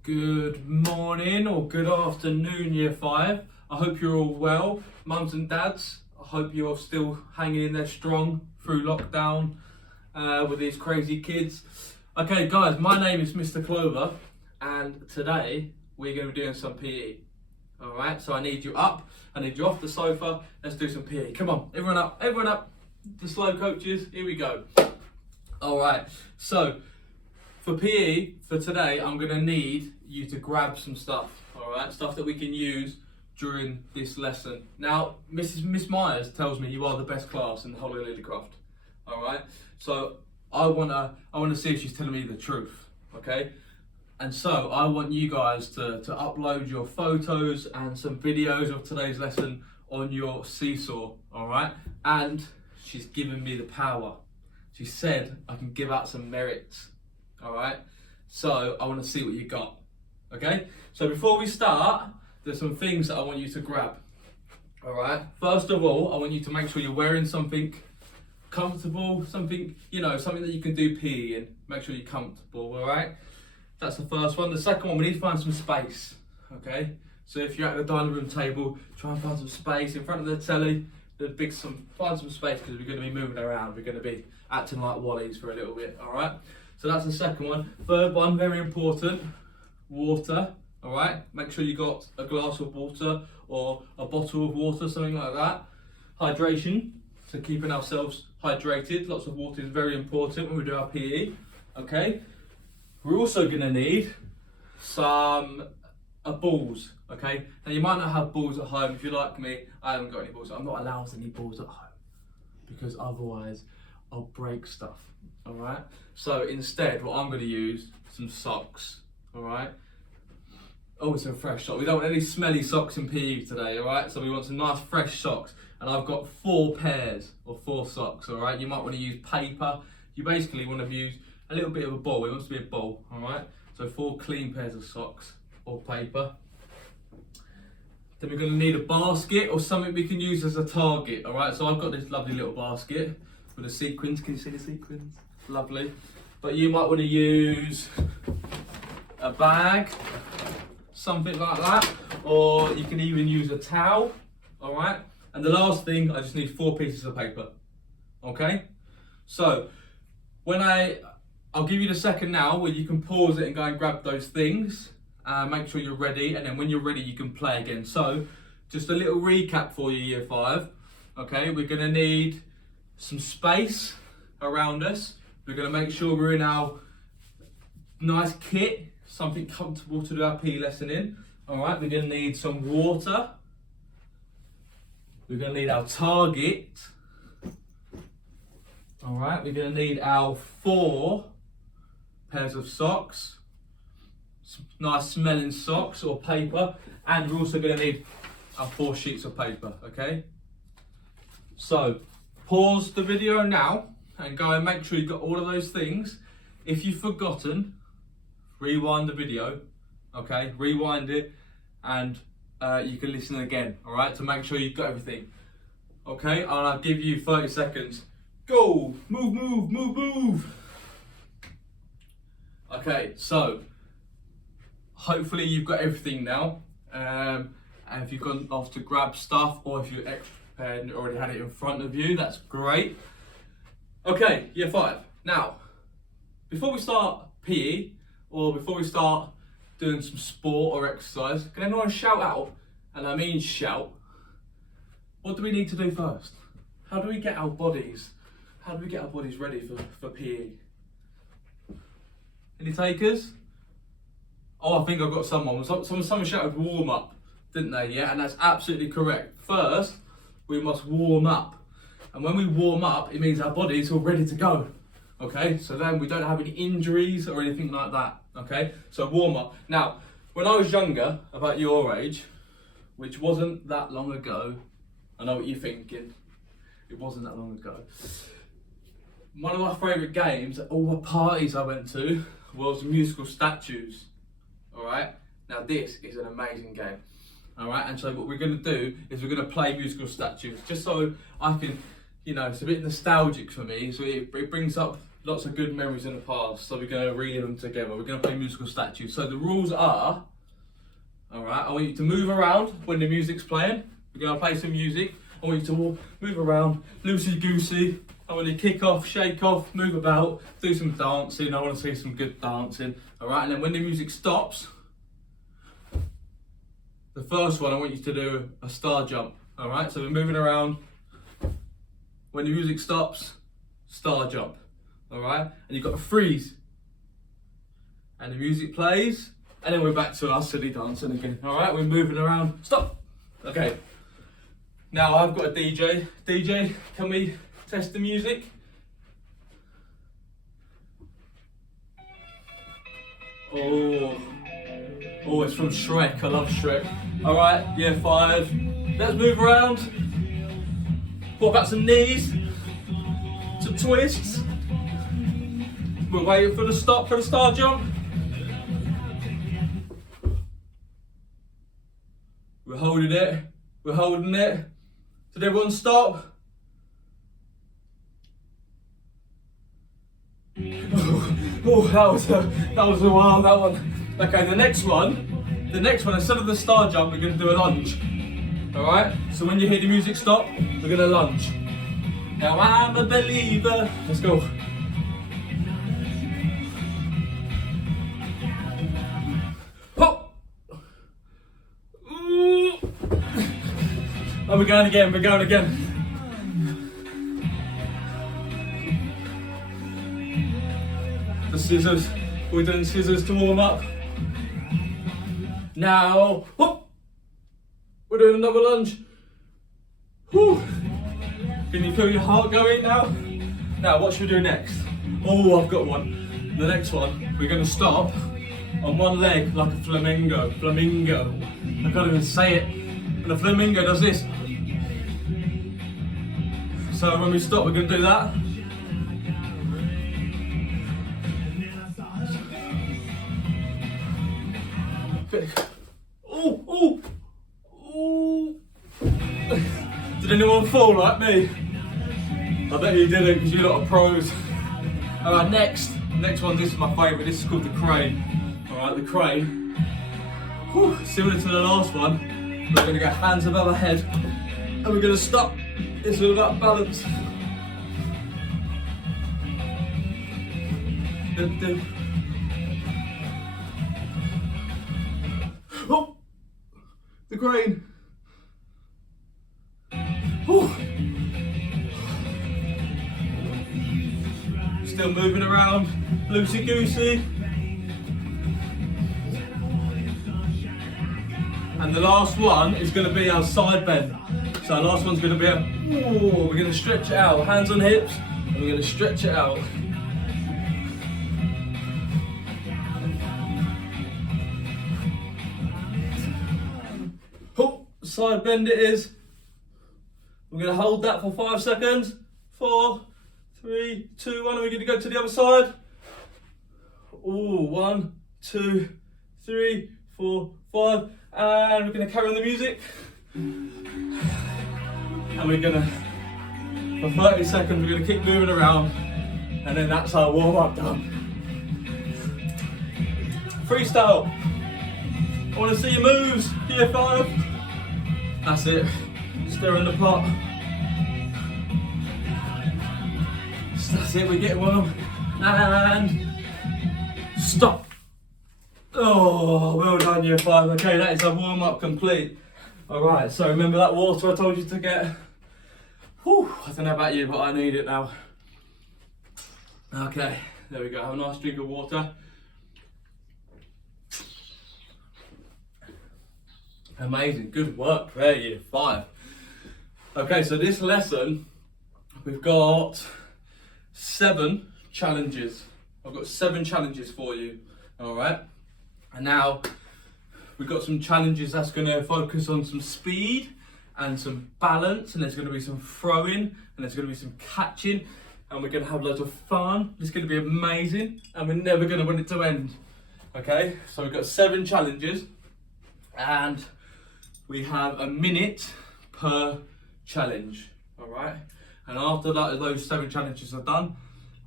Good morning or good afternoon, Year 5. I hope you're all well. Mums and dads, I hope you're still hanging in there strong through lockdown with these crazy kids. Okay, guys, my name is Mr. Clover, and today we're going to be doing some PE. Alright, so I need you up, I need you off the sofa. Let's do some PE. Come on, everyone up. The slow coaches, here we go. Alright, so for PE, for today, I'm going to need you to grab some stuff, alright? Stuff that we can use during this lesson. Now, Miss Myers tells me you are the best class in the whole of Lillycroft, alright? So, I wanna see if she's telling me the truth, okay? And so, I want you guys to upload your photos and some videos of today's lesson on your Seesaw, alright? And she's given me the power. She said I can give out some merits. Alright, so I want to see what you got. Okay, so before we start, there's some things that I want you to grab. Alright, first of all, I want you to make sure you're wearing something comfortable, something that you can do PE in. Make sure you're comfortable, alright? That's the first one. The second one, we need to find some space. Okay, so if you're at the dining room table, try and find some space in front of the telly. Find some space because we're going to be moving around. We're going to be acting like Wallies for a little bit, alright? So that's the second one. Third one, very important, water, all right? Make sure you got a glass of water or a bottle of water, something like that. Hydration, so keeping ourselves hydrated. Lots of water is very important when we do our PE, okay? We're also gonna need some balls, okay? Now you might not have balls at home. If you're like me, I haven't got any balls. I'm not allowed any balls at home because otherwise I'll break stuff. Alright, so instead what I'm going to use some socks, alright? Oh, some fresh socks. We don't want any smelly socks in PE today, alright? So we want some nice fresh socks, and I've got 4 pairs of 4 socks, alright? You might want to use paper. You basically want to use a little bit of a ball. It wants to be a ball, alright? So 4 clean pairs of socks or paper. Then we're going to need a basket or something we can use as a target, alright? So I've got this lovely little basket with a sequins. Can you see the sequins? Lovely. But you might want to use a bag, something like that, or you can even use a towel, all right? And the last thing, I just need 4 pieces of paper, okay? So I'll give you the second now where you can pause it and go and grab those things. Make sure you're ready, and then when you're ready, you can play again. So just a little recap for you, Year 5, okay? We're gonna need some space around us. We're going to make sure we're in our nice kit, something comfortable to do our PE lesson in. Alright, we're going to need some water. We're going to need our target. Alright, we're going to need our 4 pairs of socks. Some nice smelling socks or paper. And we're also going to need our 4 sheets of paper, okay? So, pause the video now and go and make sure you've got all of those things. If you've forgotten, rewind the video, okay? Rewind it, and you can listen again, all right? To make sure you've got everything, okay? And I'll give you 30 seconds. Go, move. Okay, so hopefully you've got everything now. And if you've gone off to grab stuff, or if you're extra prepared and already had it in front of you, that's great. Okay, Year 5. Now, before we start PE, or before we start doing some sport or exercise, can anyone shout out? And I mean shout. What do we need to do first? How do we get our bodies ready for PE? Any takers? Oh, I think I've got someone. Someone shouted warm up, didn't they? Yeah, and that's absolutely correct. First, we must warm up. And when we warm up, it means our body's all ready to go. Okay, so then we don't have any injuries or anything like that. Okay, so warm up. Now, when I was younger, about your age, which wasn't that long ago, I know what you're thinking, it wasn't that long ago. One of my favourite games at all the parties I went to was musical statues. Alright, now this is an amazing game. Alright, and so what we're going to do is we're going to play musical statues, just so I can, it's a bit nostalgic for me, so it brings up lots of good memories in the past, so we're going to relive them together. We're going to play musical statues. So the rules are, all right, I want you to move around when the music's playing. We're going to play some music. I want you to move around, loosey-goosey. I want you to kick off, shake off, move about, do some dancing. I want to see some good dancing, all right? And then when the music stops, the first one, I want you to do a star jump, all right? So we're moving around. When the music stops, star jump, all right? And you've got to freeze. And the music plays, and then we're back to our silly dancing again, all right? We're moving around, stop. Okay. Now I've got a DJ. DJ, can we test the music? Oh, it's from Shrek. I love Shrek. All right, year 5. Let's move around. What about some knees? Some twists? We're waiting for the stop for the star jump. We're holding it. We're holding it. Did everyone stop? Oh, that was a while, that one. Okay, the next one, instead of the star jump, we're going to do a lunge. Alright? So when you hear the music stop, we're going to lunge. Now I'm a believer. Let's go. Hop! Ooh. And we're going again, The scissors, we're doing scissors to warm up. Now, whoop, we're doing another lunge. Whew. Can you feel your heart going now? Now, what should we do next? Oh, I've got one. The next one, we're going to stop on one leg like a flamingo. Flamingo. I can't even say it. And a flamingo does this. So when we stop, we're going to do that. Oh. Did anyone fall like me? I bet you didn't, because you're not pros. Alright, next one, this is my favourite. This is called the crane. Alright, the crane. Whew, similar to the last one. We're going to go hands above our head. And we're going to stop. It's all about balance. Oh, the crane. Oh. Still moving around, loosey-goosey. And the last one is going to be our side bend. So our last one's going to be we're going to stretch it out, hands on hips, and we're going to stretch it out. Side bend it is. We're going to hold that for 5 seconds. 4, 3, 2, 1. And we're going to go to the other side. Ooh, 1, 2, 3, 4, 5. And we're going to carry on the music. And we're going to, for 30 seconds, we're going to keep moving around. And then that's our warm up done. Freestyle. I want to see your moves. Year 5. That's it. Stir in the pot. That's it, we're getting one. And stop. Oh, well done, year 5. Okay, that is our warm up complete. Alright, so remember that water I told you to get? Whew, I don't know about you, but I need it now. Okay, there we go. Have a nice drink of water. Amazing, good work there, year 5. Okay, so this lesson, we've got 7 challenges. I've got 7 challenges for you, all right? And now we've got some challenges that's gonna focus on some speed and some balance, and there's gonna be some throwing, and there's gonna be some catching, and we're gonna have loads of fun. It's gonna be amazing, and we're never gonna want it to end, okay? So we've got 7 challenges, and we have a minute per challenge, all right? And after that, those 7 challenges are done,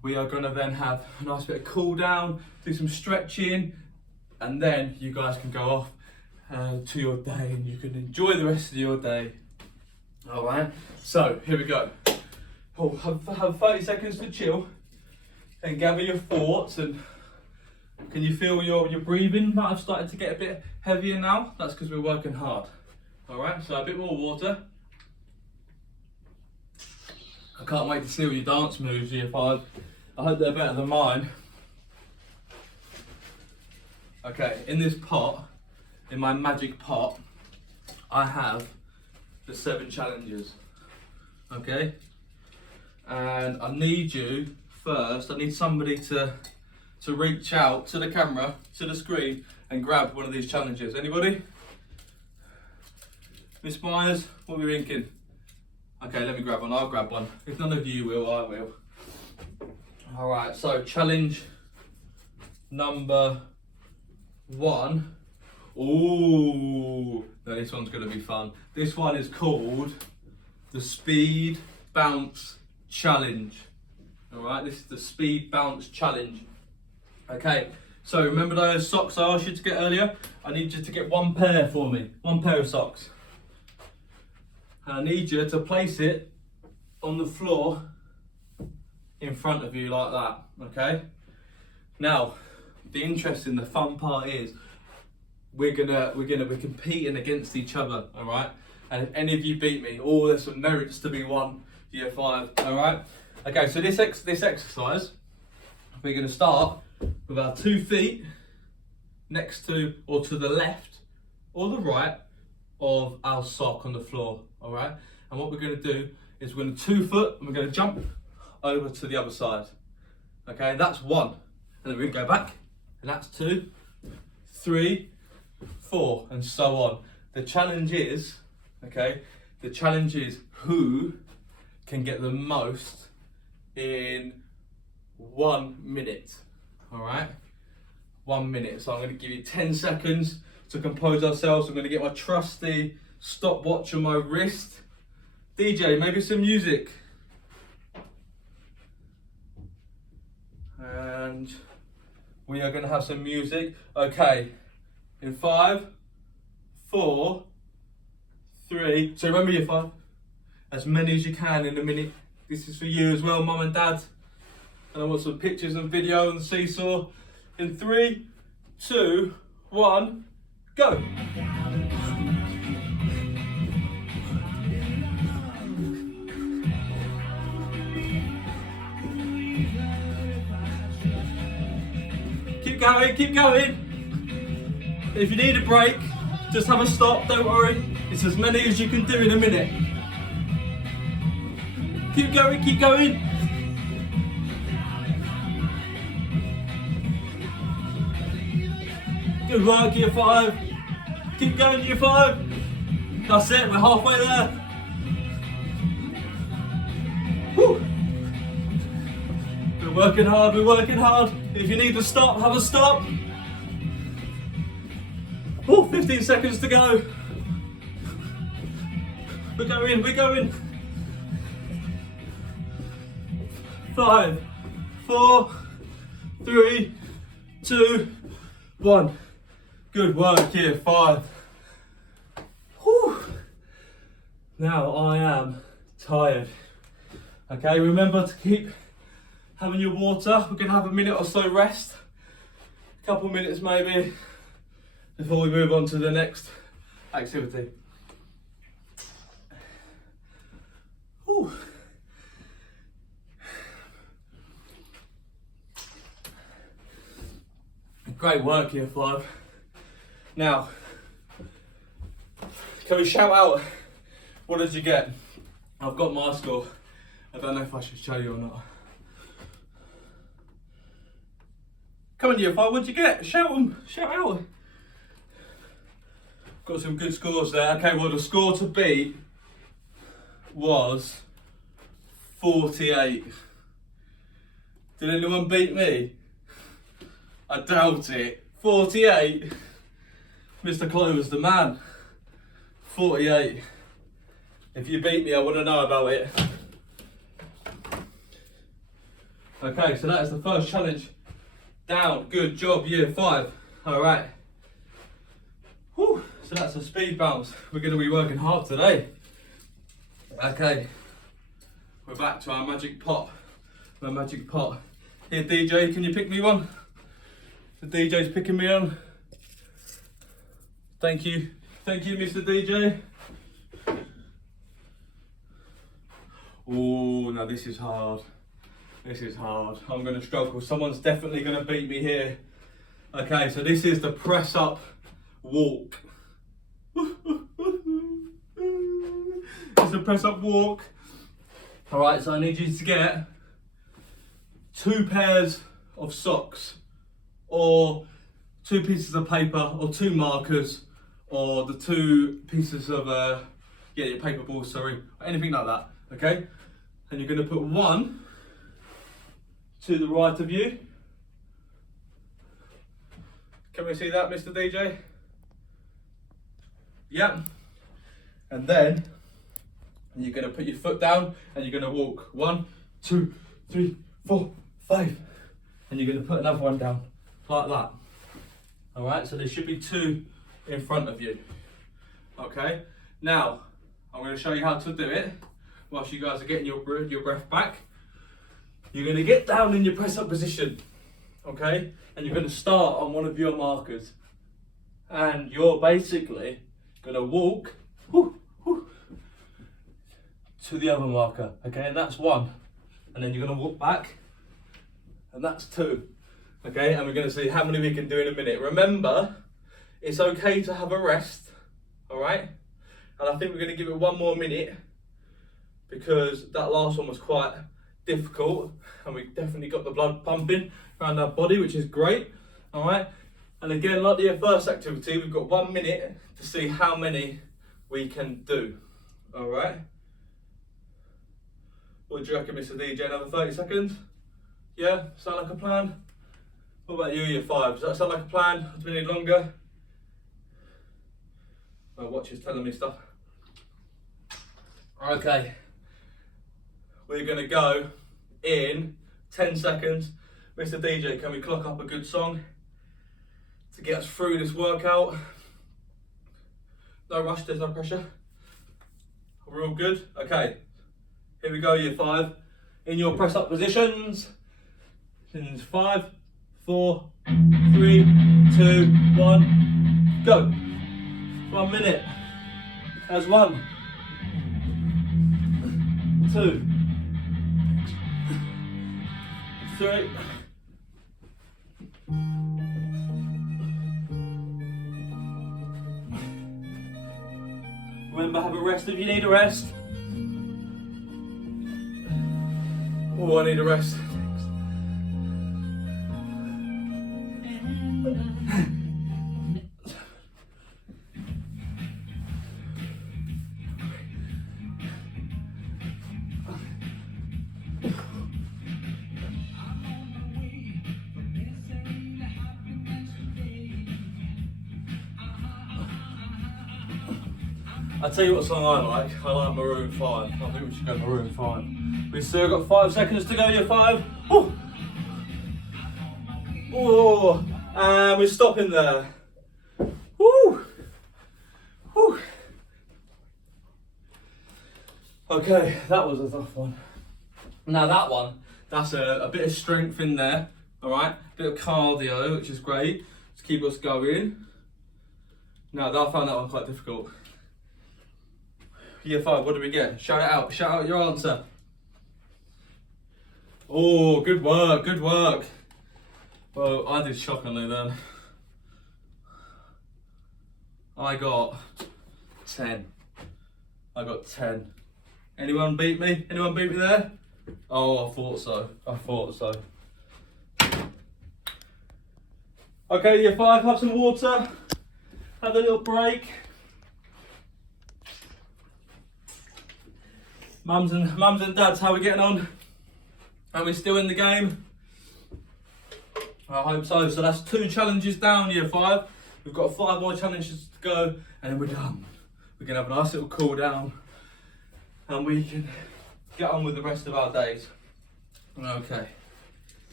we are gonna then have a nice bit of cool down, do some stretching, and then you guys can go off to your day and you can enjoy the rest of your day. All right, so here we go. Oh, have 30 seconds to chill and gather your thoughts. And can you feel your breathing might have started to get a bit heavier now? That's because we're working hard. All right, so a bit more water. I can't wait to see all your dance moves, Year 5. I hope they're better than mine. Okay, in this pot, in my magic pot, I have the 7 challenges. Okay? And I need you first, I need somebody to reach out to the camera, to the screen, and grab one of these challenges. Anybody? Miss Myers, what are we thinking? Okay, let me grab one. I'll grab one. If none of you will, I will. All right, so challenge number 1. Ooh, now this one's going to be fun. This one is called the Speed Bounce Challenge. All right, this is the Speed Bounce Challenge. Okay, so remember those socks I asked you to get earlier? I need you to get 1 pair for me, 1 pair of socks. And I need you to place it on the floor in front of you like that, okay? Now, the interesting, the fun part is we're competing against each other, all right? And if any of you beat me, oh, there's some merits to be won, Year 5, all right? Okay, so this exercise, we're gonna start with our 2 feet next to or to the left or the right of our sock on the floor, all right? And what we're gonna do is we're gonna 2 foot and we're gonna jump over to the other side. Okay, that's 1. And then we're gonna go back, and that's 2, 3, 4, and so on. The challenge is, okay, the challenge is who can get the most in 1 minute, all right? 1 minute, so I'm gonna give you 10 seconds to compose ourselves. I'm gonna get my trusty stopwatch on my wrist. DJ, maybe some music. And we are gonna have some music. Okay, in 5, 4, 3, so remember your 5, as many as you can in a minute. This is for you as well, Mum and Dad. And I want some pictures and video on the seesaw. In 3, 2, 1, go. Keep going, keep going. If you need a break, just have a stop, don't worry. It's as many as you can do in a minute. Keep going, keep going. Good work, Year 5. Keep going, Year 5. That's it, we're halfway there. Woo. We're working hard, we're working hard. If you need to stop, have a stop. Oh, 15 seconds to go. We're going, we're going. 5, 4, 3, 2, 1. Good work, Year 5. Whew. Now I am tired. Okay, remember to keep having your water. We're gonna have a minute or so rest. A couple minutes maybe, before we move on to the next activity. Whew. Great work, Year 5. Now, can we shout out, what did you get? I've got my score. I don't know if I should show you or not. Come on, Year 5, what'd you get? Shout them, shout out. Got some good scores there. Okay, well, the score to beat was 48. Did anyone beat me? I doubt it. 48. Mr. Clover's the man. 48. If you beat me, I want to know about it. Okay, so that is the first challenge down. Good job, year 5. All right. Whew. So that's a speed bounce. We're going to be working hard today. Okay. We're back to our magic pot. My magic pot. Here, DJ, can you pick me one? The DJ's picking me on. Thank you. Thank you, Mr. DJ. Oh, now this is hard. This is hard. I'm going to struggle. Someone's definitely going to beat me here. Okay, so this is the press up walk. It's the press up walk. All right, so I need you to get 2 pairs of socks, or 2 pieces of paper, or 2 markers, or the 2 pieces of your paper balls, sorry, anything like that. Okay, and you're going to put one to the right of you. Can we see that, Mr. DJ? Yep. And then you're going to put your foot down and you're going to walk 1, 2, 3, 4, 5, and you're going to put another one down like that. All right, so there should be 2 in front of you. Okay, now I'm going to show you how to do it whilst you guys are getting your breath back. You're going to get down in your press up position, okay, and you're going to start on one of your markers, and you're basically going to walk to the other marker, okay, and that's 1, and then you're going to walk back, and that's 2, okay, and we're going to see how many we can do in a minute. Remember, it's okay to have a rest, all right, and I think we're going to give it 1 more minute, because that last one was quite difficult, and we definitely got the blood pumping around our body, which is great. All right, and again, like the first activity, we've got 1 minute to see how many we can do. All right, what do you reckon, Mr. DJ? Another 30 seconds? Yeah, sound like a plan? What about you, year 5? Does that sound like a plan? Do we need longer? My watch is telling me stuff. Okay, we're going to go in 10 seconds. Mr. DJ, can we clock up a good song to get us through this workout? No rush, there's no pressure. We're all good? Okay, here we go, year 5. In your press up positions. In 5, 4, 3, 2, 1, go. 1 minute. That's 1, 2, 3. Remember, have a rest if you need a rest. Oh, I need a rest. I'll tell you what song I like. I like Maroon 5. I think we should go Maroon 5. We've still got 5 seconds to go, year 5. Oh, oh, and we're stopping there. Woo. Woo. Okay, that was a tough one. Now that one, that's a bit of strength in there, all right? A bit of cardio, which is great to keep us going. Now, I found that one quite difficult. Year 5, what do we get? Shout it out. Shout out your answer. Oh, good work, good work. Well, I did shockingly then. I got 10. I got 10. Anyone beat me? Anyone beat me there? Oh, I thought so. I thought so. Okay, year 5, have some water. Have a little break. Mums and dads, how are we getting on? Are we still in the game? I hope so. So that's 2 challenges down, year 5. We've got 5 more challenges to go, and then we're done. We can have a nice little cool down, and we can get on with the rest of our days. Okay.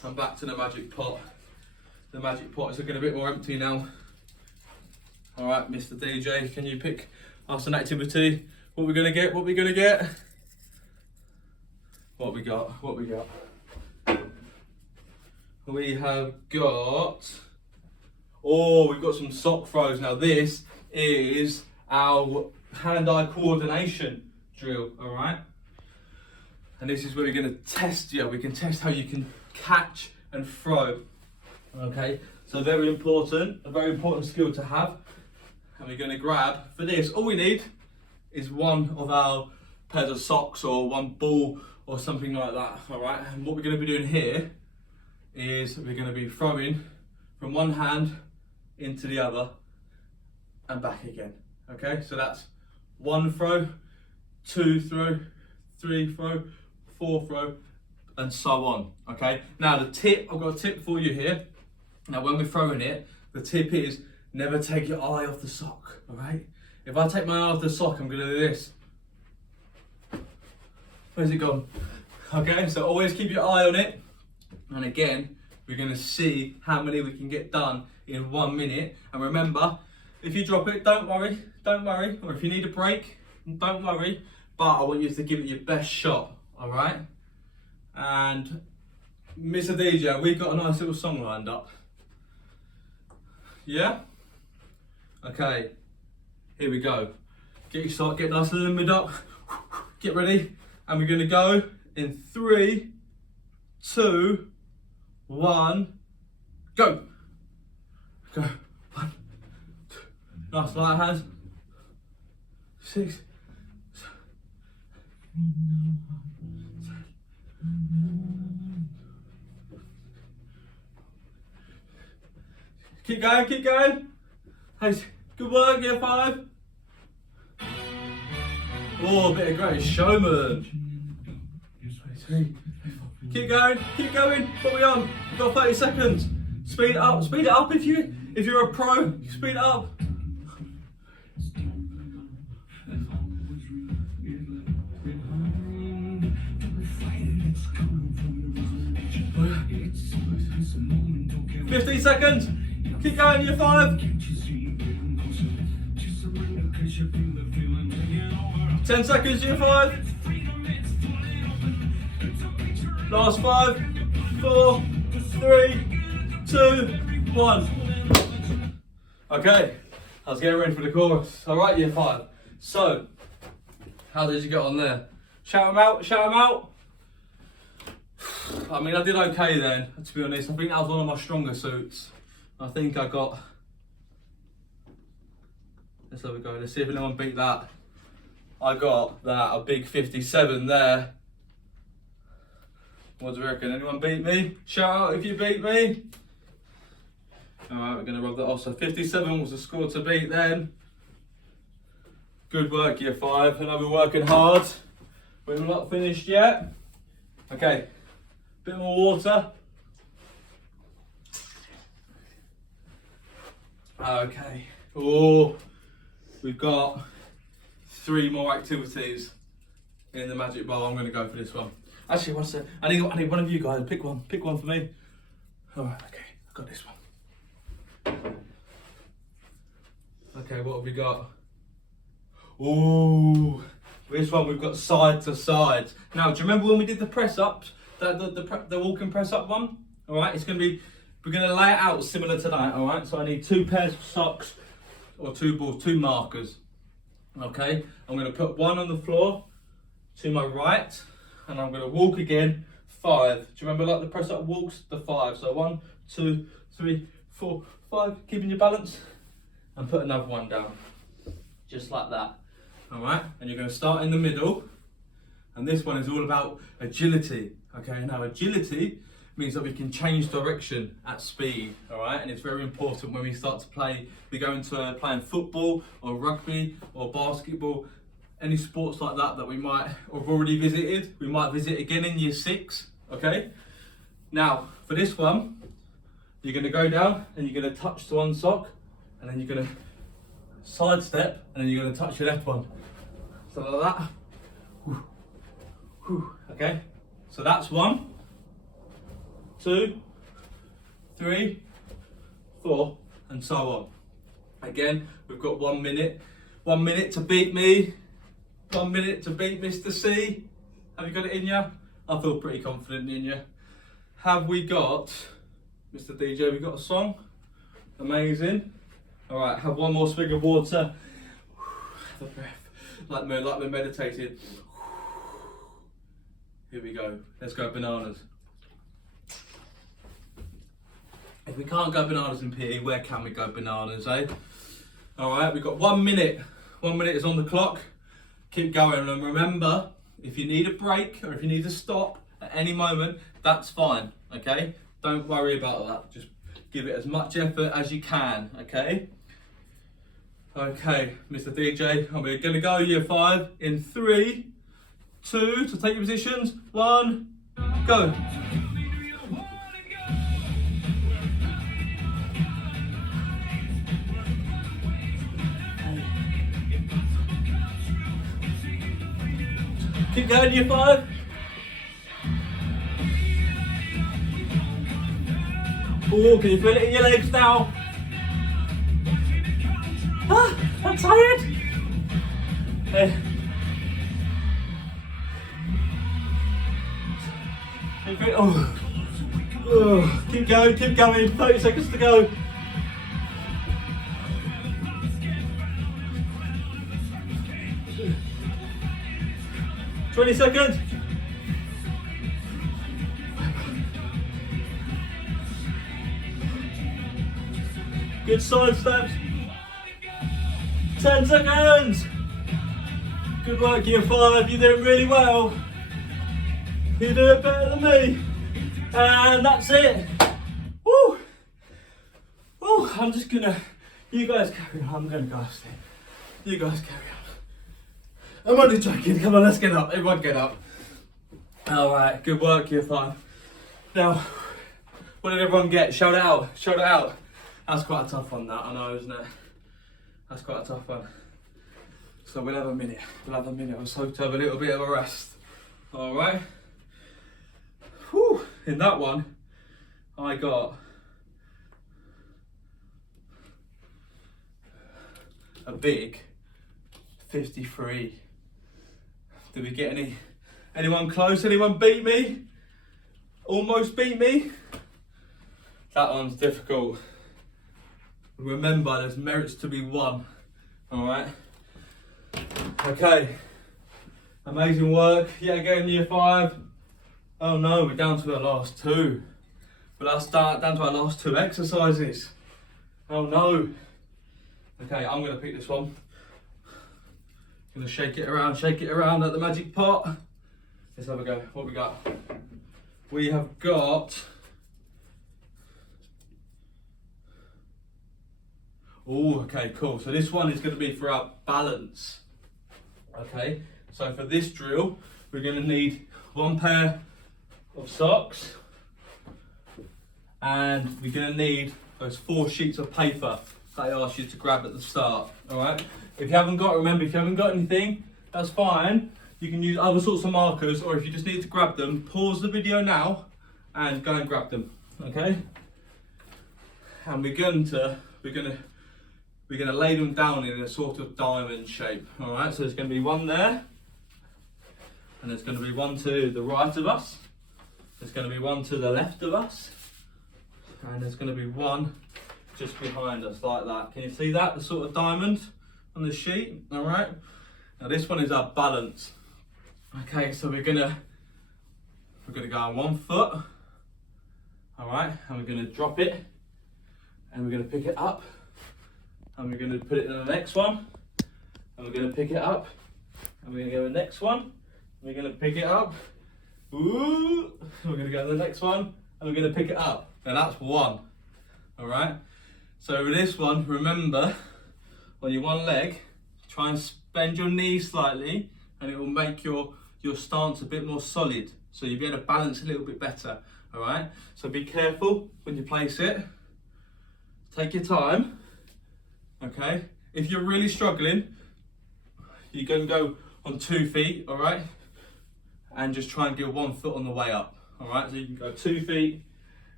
I'm back to the magic pot. The magic pot is looking a bit more empty now. All right, Mr. DJ, can you pick us an activity? What we're gonna get? What we gonna get? What we got? What we got? We have got. Oh, we've got some sock throws. Now this is our hand-eye coordination drill. All right. And this is where we're going to test you. We can test how you can catch and throw. Okay, so a very important skill to have. And we're going to grab, for this, all we need is one of our pairs of socks or one ball or something like that. All right, and what we're going to be doing here is we're going to be throwing from one hand into the other and back again. Okay, so that's one throw, two throw, three throw, four throw, and so on. Okay, now the tip, I've got a tip for you here. Now when we're throwing it, the tip is never take your eye off the sock. All right, if I take my eye off the sock, I'm gonna do this. Where's it gone? Okay, so always keep your eye on it. And again, we're gonna see how many we can get done in 1 minute. And remember, if you drop it, don't worry. Or if you need a break, don't worry. But I want you to give it your best shot, all right? And Mr. DJ, we've got a nice little song lined up. Yeah? Okay, here we go. Get your sock, get nice and limbered up. Get ready. And we're gonna go in 3, 2, 1, go. Go. 1, 2. Nice light hands. 6. 7. Keep going, keep going. Hey, good work, year 5. Oh, a bit of Greatest Showman. 23. Keep going, keep going. What are we on? We've got 30 seconds. Speed it up if you're a pro, speed it up. 15 seconds. Keep going, year 5. 10 seconds, year 5. Last 5, 4, 3, 2, 1. Okay, I was getting ready for the chorus. All right, year 5. So, how did you get on there? Shout them out, shout them out. I mean, I did okay then, to be honest. I think that was one of my stronger suits. I think I got... Let's have a go. Let's see if anyone beat that. I got that, a big 57 there. What do you reckon? Anyone beat me? Shout out if you beat me. Alright, we're going to rub that off. So 57 was the score to beat then. Good work, year 5. I know we're working hard. We're not finished yet. Okay, bit more water. Okay. Oh, we've got 3 more activities in the magic bowl. I'm going to go for this one. Actually, one sec. I need one of you guys. Pick one for me. All right. Okay, I got this one. Okay, what have we got? Ooh, this one we've got side to side. Now, do you remember when we did the press ups? The walking press up one. All right, it's going to be. We're going to lay it out similar to that. All right. So I need 2 pairs of socks or 2 balls, 2 markers. Okay. I'm going to put one on the floor to my right, and I'm going to walk again 5. Do you remember like the press up walks? The 5. So 1, 2, 3, 4, 5. Keeping your balance, and put another one down, just like that. All right. And you're going to start in the middle, and this one is all about agility. Okay. Now agility means that we can change direction at speed, all right? And it's very important when we start to play, we go into playing football or rugby or basketball, any sports like that that we might have already visited, we might visit again in year 6, okay? Now, for this one, you're gonna go down and you're gonna touch to one sock, and then you're gonna sidestep, and then you're gonna touch your left one. So like that, okay? So that's 1. 2, 3, 4, and so on. Again, we've got 1 minute. 1 minute to beat me. 1 minute to beat Mr. C. Have you got it in you? I feel pretty confident in you. Have we got, Mr. DJ, we got a song? Amazing. All right, have one more swig of water. Have a breath, like we're meditating. Here we go. Let's go bananas. If we can't go bananas in PE, where can we go bananas, eh? All right, we've got 1 minute. 1 minute is on the clock. Keep going, and remember, if you need a break or if you need to stop at any moment, that's fine, okay? Don't worry about that. Just give it as much effort as you can, okay? Okay, Mr. DJ, and we're gonna go year 5 in 3, 2, so take your positions, 1, go. Keep going, year 5. Oh, can you feel it in your legs now? Ah, I'm tired. Oh, keep going, 30 seconds to go. Twenty seconds. Good side steps. 10 seconds. Good work, year 5. You're doing really well. You're doing better than me. And that's it. Woo. Woo. I'm just gonna, you guys carry on. I'm gonna go upstairs. You guys carry on. I'm only joking. Come on, let's get up. Everyone get up. All right, good work, year 5. Now, what did everyone get? Shout it out. Shout it out. That's quite a tough one, that, I know, isn't it? That's quite a tough one. So we'll have a minute. I was hoping to have a little bit of a rest. All right. Whew. In that one, I got a big 53. Did we get anyone close? Anyone beat me? Almost beat me? That one's difficult. Remember, there's merits to be won. All right. Okay. Amazing work. Yet again, year 5. Oh no, we're down to our last 2. But let's start down to our last 2 exercises. Oh no. Okay, I'm gonna pick this one. Gonna shake it around at the magic pot. Let's have a go. What we got? We have got. Oh, okay, cool. So this one is going to be for our balance. Okay, so for this drill, we're going to need 1 pair of socks, and we're going to need those 4 sheets of paper that I asked you to grab at the start. All right. If you haven't got, remember, if you haven't got anything, that's fine. You can use other sorts of markers, or if you just need to grab them, pause the video now and go and grab them. Okay. And we're gonna lay them down in a sort of diamond shape. All right. So there's going to be 1 there, and there's going to be 1 to the right of us. There's going to be 1 to the left of us, and there's going to be 1 just behind us, like that. Can you see that? The sort of diamond on the sheet. All right. Now this one is our balance. Okay, so we're gonna go on 1 foot. All right, and we're gonna drop it, and we're gonna pick it up, and we're gonna put it in the next one, and we're gonna pick it up, and we're gonna go to the next one, and we're gonna pick it up. Ooh, we're gonna go to the next one, and we're gonna pick it up. And that's 1. All right. So with this one, remember, on your 1 leg, try and bend your knees slightly, and it will make your stance a bit more solid, so you'll be able to balance a little bit better. All right. So be careful when you place it. Take your time. Okay. If you're really struggling, you can go on 2 feet. All right. And just try and get 1 foot on the way up. All right. So you can go 2 feet,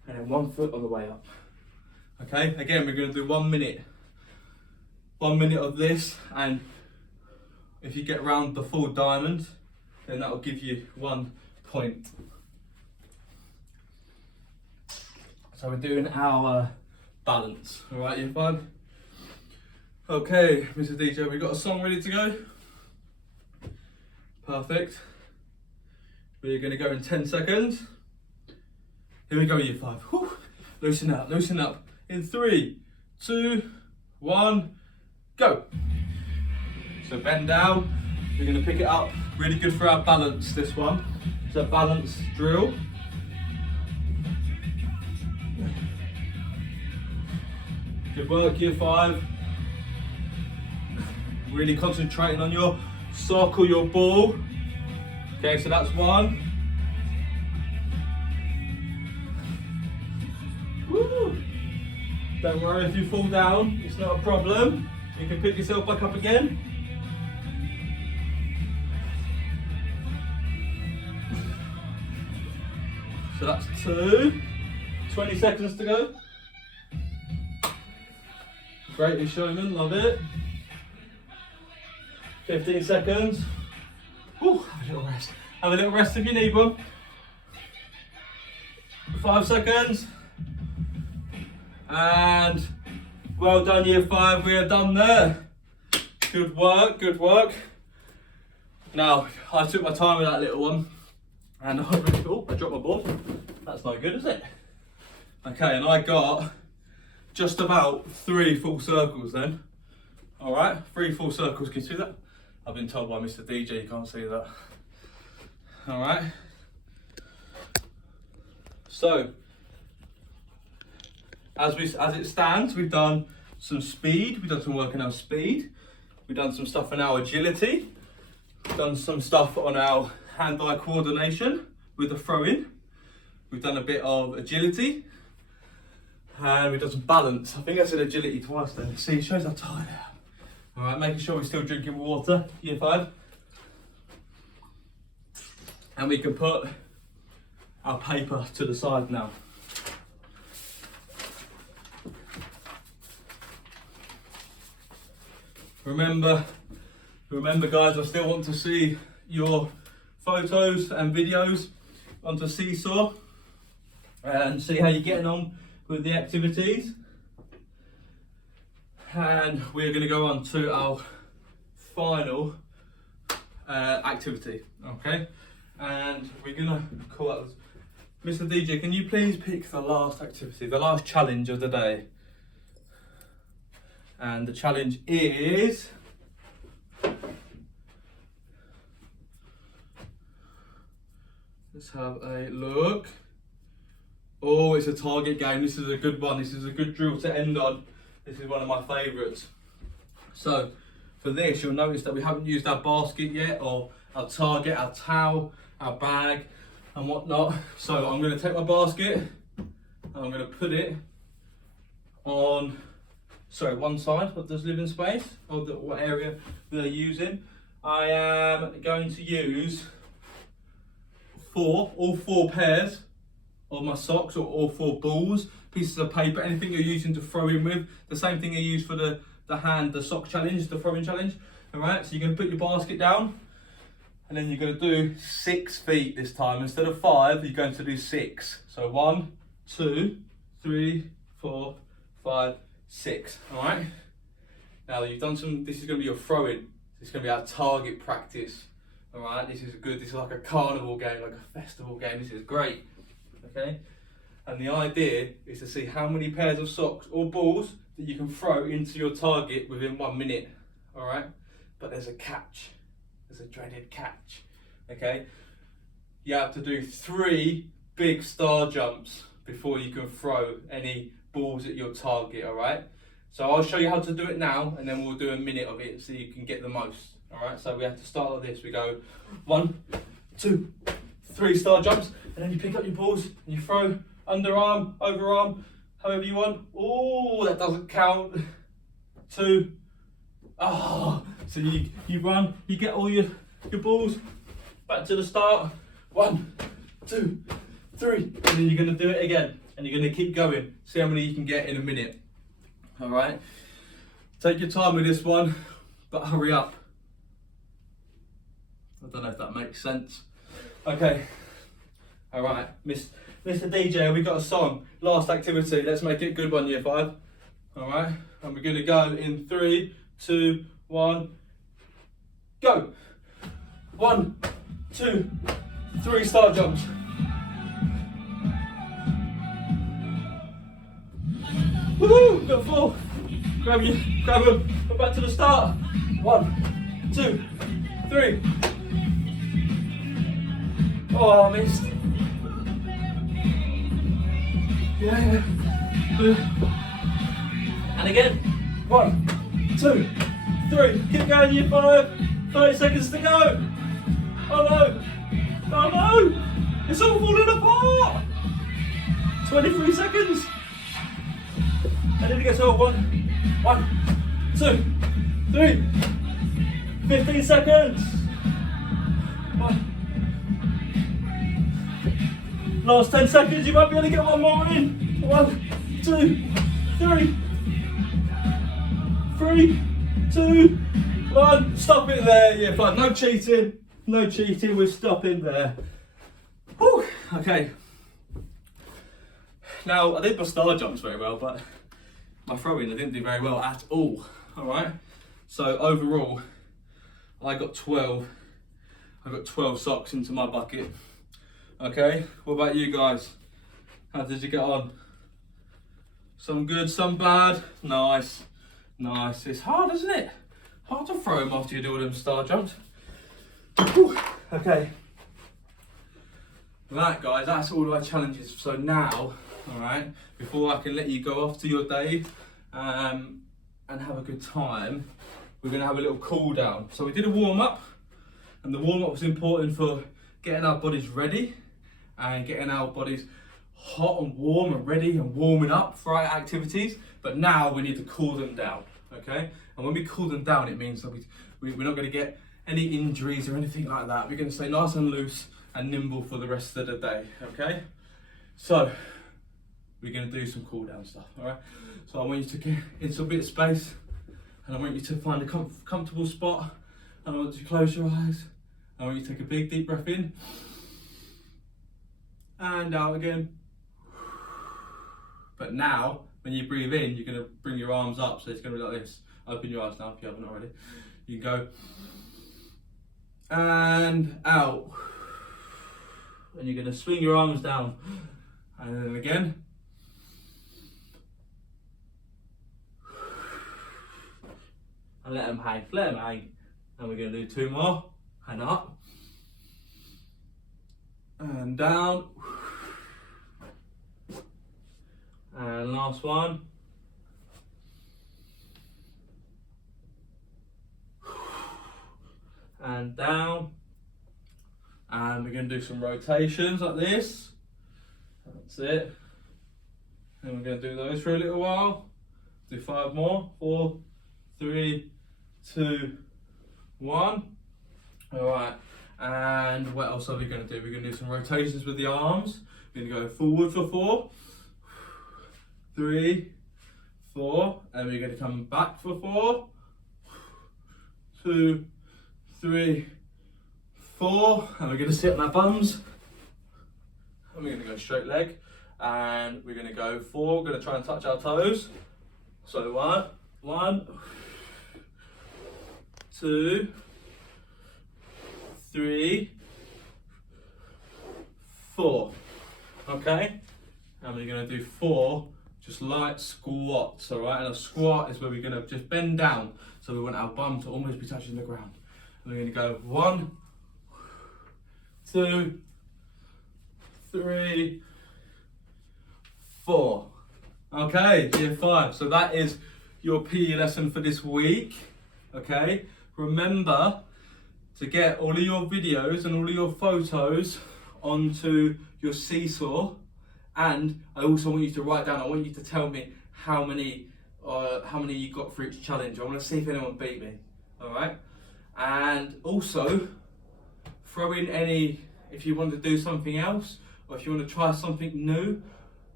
and then 1 foot on the way up. Okay, again, we're going to do 1 minute. 1 minute of this, and if you get around the full diamond, then that will give you 1 point. So we're doing our balance. All right, you fine? Okay, Mr. DJ, we got a song ready to go? Perfect. We're going to go in 10 seconds. Here we go, year 5. Whew. Loosen up, loosen up. In 3, 2, 1, go. So bend down. We're going to pick it up. Really good for our balance, this one. It's a balance drill. Good work, year 5. Really concentrating on your sock or your ball. Okay, so that's 1. Woo. Don't worry if you fall down, it's not a problem. You can pick yourself back up again. So that's 2. 20 seconds to go. Greatly showman, love it. 15 seconds. Woo, have a little rest. Have a little rest if you need one. 5 seconds. And well done, year 5, we are done there. Good work, good work. Now, I took my time with that little one. And I dropped my ball. That's no good, is it? Okay, and I got just about 3 full circles then. All right, 3 full circles, can you see that? I've been told by Mr. DJ you can't see that. All right. So, as it stands, we've done some speed, we've done some work on our speed, we've done some stuff on our agility, we've done some stuff on our hand-eye coordination with the throw-in, we've done a bit of agility, and we've done some balance. I think I said agility twice then. See, it shows how tired I am. All right, making sure we're still drinking water, year 5. And we can put our paper to the side now. Remember guys, I still want to see your photos and videos onto Seesaw and see how you're getting on with the activities. And we're going to go on to our final activity, okay? And we're going to call out Mr. DJ, can you please pick the last activity, the last challenge of the day? And the challenge is let's have a look. Oh, it's a target game. This is a good one. This is a good drill to end on. This is one of my favourites. So for this, you'll notice that we haven't used our basket yet, or our target, our towel, our bag and whatnot. So I'm going to take my basket and I'm going to put it on one side of this living space, or what area they're using. I am going to use all four pairs of my socks, or all 4 balls, pieces of paper, anything you're using to throw in with. The same thing you use for the sock challenge, the throwing challenge. All right, so you're going to put your basket down, and then you're going to do 6 feet this time. Instead of 5, you're going to do 6. So 1, 2, 3, 4, 5, 6. All right. Now you've done some. This is going to be your throwing. This is going to be our target practice. All right. This is good. This is like a carnival game, like a festival game. This is great. Okay. And the idea is to see how many pairs of socks or balls that you can throw into your target within 1 minute. All right. But there's a catch. There's a dreaded catch. Okay. You have to do 3 big star jumps before you can throw any balls at your target. All right. So I'll show you how to do it now, and then we'll do a minute of it so you can get the most. All right. So we have to start like this. We go 1, 2, 3 star jumps, and then you pick up your balls and you throw underarm, overarm, however you want. Oh, that doesn't count. 2. Oh, so you run, you get all your balls back to the start. 1, 2, 3, and then you're going to do it again. and you're going to keep going. See how many you can get in a minute. All right. Take your time with this one, but hurry up. I don't know if that makes sense. Okay. All right, Mr. DJ, we got a song. Last activity. Let's make it a good one, Year 5. All right, and we're going to go in 3, 2, 1, go. 1, 2, 3, start jumps. Woohoo! Got 4. Grab them. Go back to the start. 1, 2, 3. Oh, I missed. Yeah. And again. 1, 2, 3. Keep going, Year 5. 30 seconds to go. Oh no. Oh no. It's all falling apart. 23 seconds. I need to get to 1, 2, 3. 15 seconds. 1. Last 10 seconds, you might be able to get one more in. 1, 2, 3. 3, 2, 1. Stop it there, Year 5. No cheating. No cheating. We're stopping there. Whew. Okay. Now, I did my star jumps very well, but my throwing I didn't do very well at all. All right. So overall, I got 12. I got 12 socks into my bucket. Okay, what about you guys? How did you get on? Some good, some bad? Nice, nice. It's hard, isn't it? Hard to throw them after you do all them star jumps. Whew. Okay. Right, guys, that's all my challenges. So now, all right, before I can let you go off to your day and have a good time, we're going to have a little cool down. So we did a warm up, and the warm up was important for getting our bodies ready and getting our bodies hot and warm and ready and warming up for our activities. But now we need to cool them down, okay? And when we cool them down, it means that we're not going to get any injuries or anything like that. We're going to stay nice and loose and nimble for the rest of the day, okay? So we're going to do some cool down stuff, all right? So I want you to get into a bit of space, and I want you to find a comfortable spot, and I want you to close your eyes. I want you to take a big deep breath in and out again. But now, when you breathe in, you're going to bring your arms up, so it's going to be like this. Open your eyes now if you haven't already. You can go and out. And you're going to swing your arms down. And then again. And let them hang, And we're going to do 2 more. And up. And down. And last one. And down. And we're going to do some rotations like this. That's it. And we're going to do those for a little while. Do 5 more. 4, 3, 2, 1. All right. And what else are we going to do? We're going to do some rotations with the arms. We're going to go forward for 4, 3, 4, and we're going to come back for 4, 2, 3, 4, and we're going to sit on our bums, and we're going to go straight leg, and we're going to go 4. We're going to try and touch our toes. So 1, 2, 3, 4. Okay, and we're going to do 4 just light squats, all right? And a squat is where we're going to just bend down, so we want our bum to almost be touching the ground. And we're going to go 1, 2, 3, 4. Okay, Year 5. So that is your PE lesson for this week. Okay, remember to get all of your videos and all of your photos onto your Seesaw. And I also want you to write down, I want you to tell me how many you got for each challenge. I want to see if anyone beat me, all right? And also, throw in any, if you want to do something else, or if you want to try something new,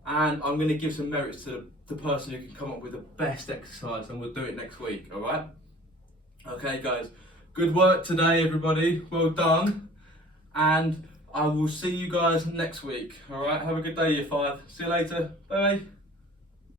and I'm going to give some merits to the person who can come up with the best exercise, and we'll do it next week, alright? Okay guys, good work today everybody, well done, and I will see you guys next week, alright? Have a good day, Year 5. See you later, bye.